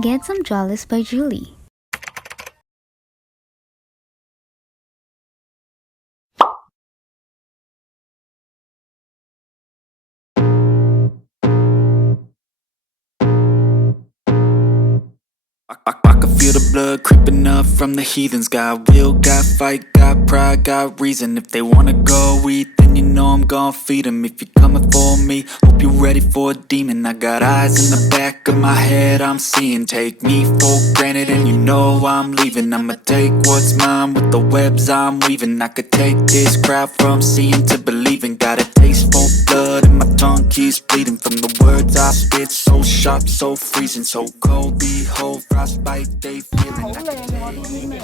Get some Jollies by Julie. I can feel the blood creeping up from the heathens. Got will, got fight, got pride, got reason. If they wanna go eat, then you know I'm gon' feed them. If you're coming for me, hope you're ready for a demon. I got eyes in the back of my head, I'm seeing. Take me for granted and you know I'm leaving. I'ma take what's mine with the webs I'm weaving. I could take this crowd from seeing to believing. Got a taste for blood and my tongue keeps bleeding. From the words I spit, so sharp, so freezing. So cold, behold, frostbite, they feeling. I can tell you.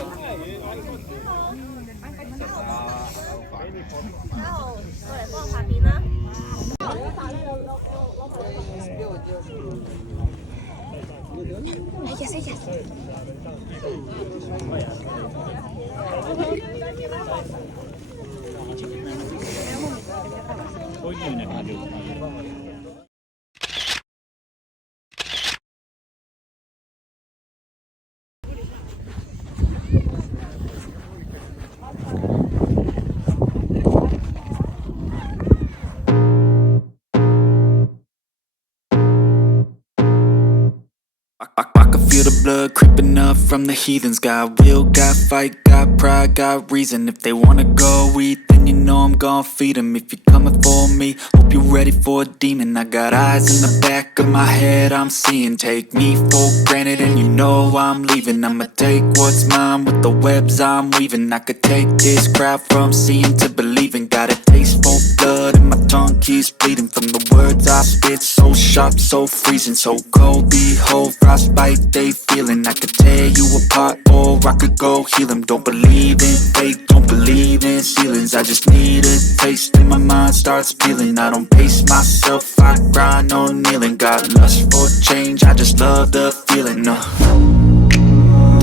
I can feel the blood creeping up from the heathens. Got will, got fight, got pride, got reason. If they wanna go eat, then you know I'm gon' feed them. If you're coming for me, hope you're ready for a demon. I got eyes in the back of my head, I'm seeing. Take me for granted and you know I'm leaving. I'ma take what's mine with the webs I'm weaving. I could take this crowd from seeing to believing. Got a taste for blood and my tongue keeps bleeding. From the words I spit, so sharp, so freezing. So cold, behold, frostbite, they feeling. I could tear you apart or I could go heal them. Don't believe in fate, don't believe in ceilings. I just need a taste and my mind starts peeling. I don't pace myself, I grind on kneeling. Got lust for change, I just love the feeling.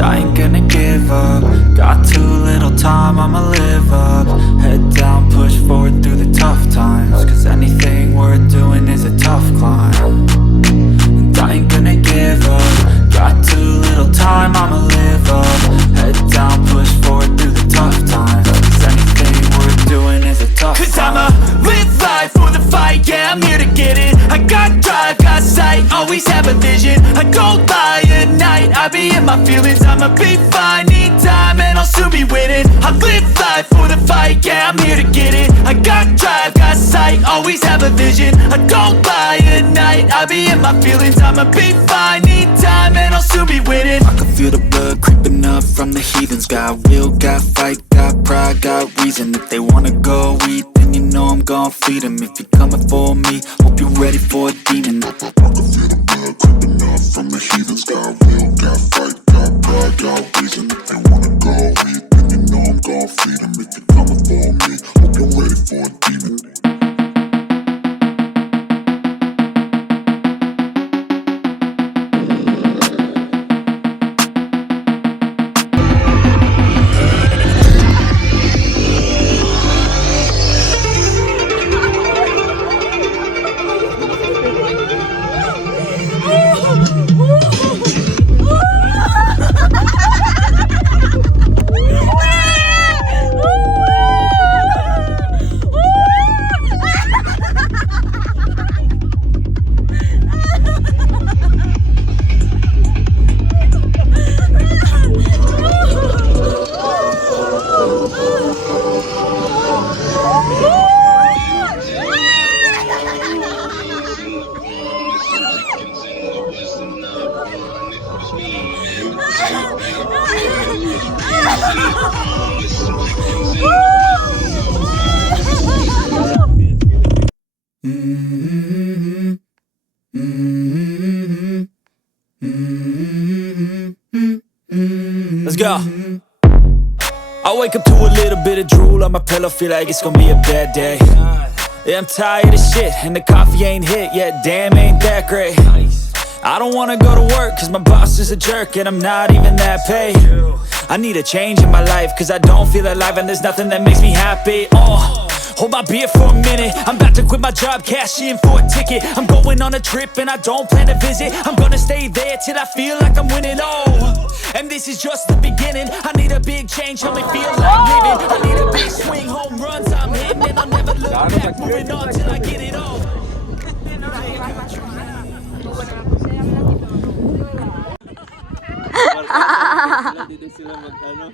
I ain't gonna give up. Got too little time, I'ma live up. Head down, push forward through the tough times. Cause anything worth doing is a tough climb. And I ain't gonna give up. Got too little time, I'ma live up. Head down, push forward through the tough times. Cause anything worth doing is a tough climb. Cause I'ma live life for the fight, yeah, I'm here to get it. I got drive, got sight, always have a vision. I go by at night, I be in my feelings. I'ma be fine, need time and I'll soon be winning. I live life for the fight, yeah, I'm here to get it. I got drive, got sight, always have a vision. I go by at night, I be in my feelings. I'ma be fine, need time and I'll soon be winning. I can feel the blood creeping up from the heathens. Got will, got fight, got pride, got reason. If they wanna go eat, then you know I'm gon' feed them. If you're coming for me, hope you're ready for a demon. I can feel the blood creeping up from the heathens. Got will, got fight, got pride, got reason. If they wanna go eat, then you know I'm gon' feed them. If you're coming for me, hope you're ready for a demon. Let's go. I wake up to a little bit of drool on my pillow, feel like it's gonna be a bad day. Yeah, I'm tired of shit, and the coffee ain't hit yet, damn, ain't that great. I don't wanna go to work, cause my boss is a jerk, and I'm not even that paid. I need a change in my life, cause I don't feel alive, and there's nothing that makes me happy. Hold my beer for a minute. I'm about to quit my job, cash in for a ticket. I'm going on a trip and I don't plan to visit. I'm gonna stay there till I feel like I'm winning. Oh, and this is just the beginning. I need a big change, help me feel like living. I need a big swing, home runs I'm hitting, and I'll never look back. Moving on till I get it all. Dito sila mag-ano,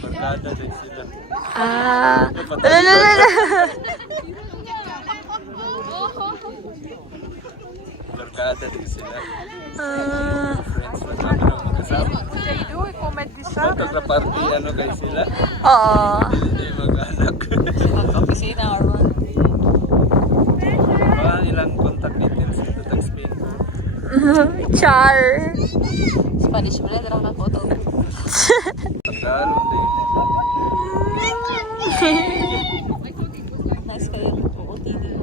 barkada din sila. Barkada din sila. Friends na kami ng mag-asama. Batok na party, ano kayo sila? Oo. Hindi mag-anak. Parang ilang contact details dito tag Spain. Char. Spanish mo na, darang na photo. Tagalog din. Nice kayo. Oo, tino.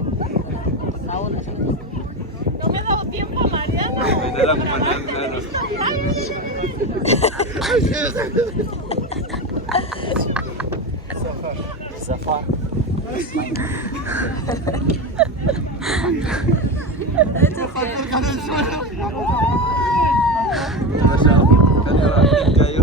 Pagkaon na siya. May dalang manang ano. Safa. Kayo.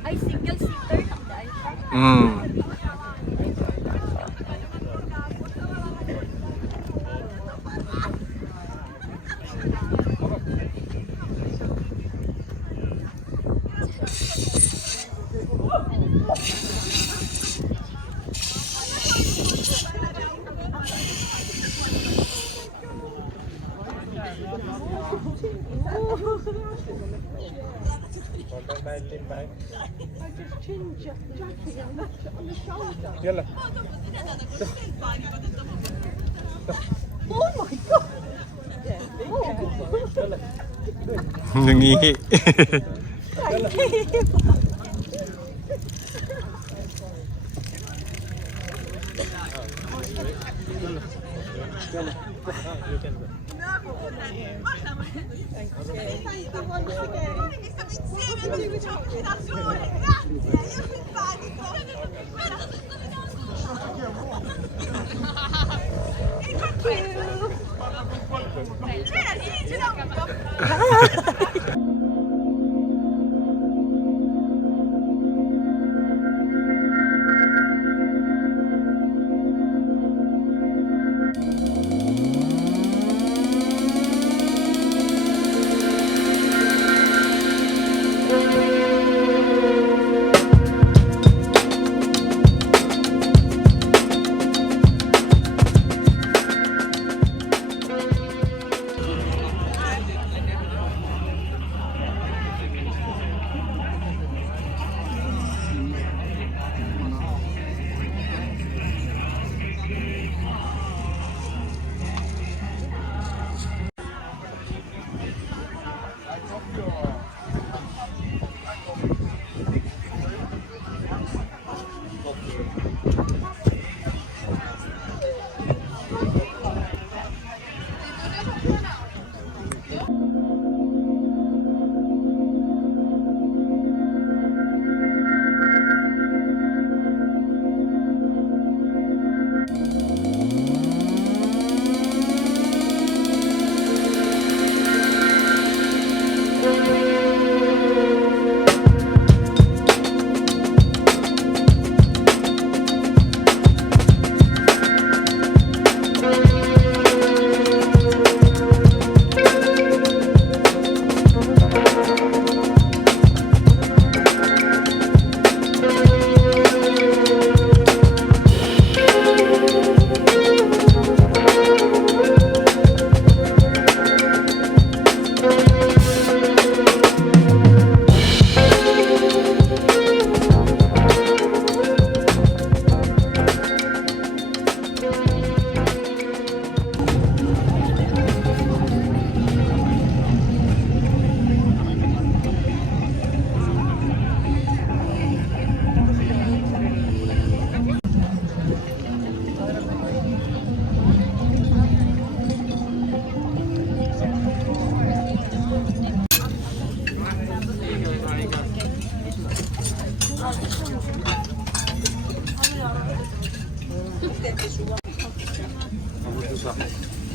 Ay, single seater. Yalla. Nangihi.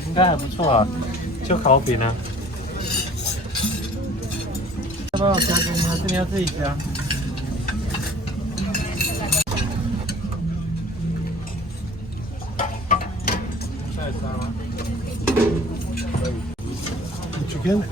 应该还不错啊，就烤饼啊。要不要我加给你，还是你要自己加？下一餐吗？Chicken.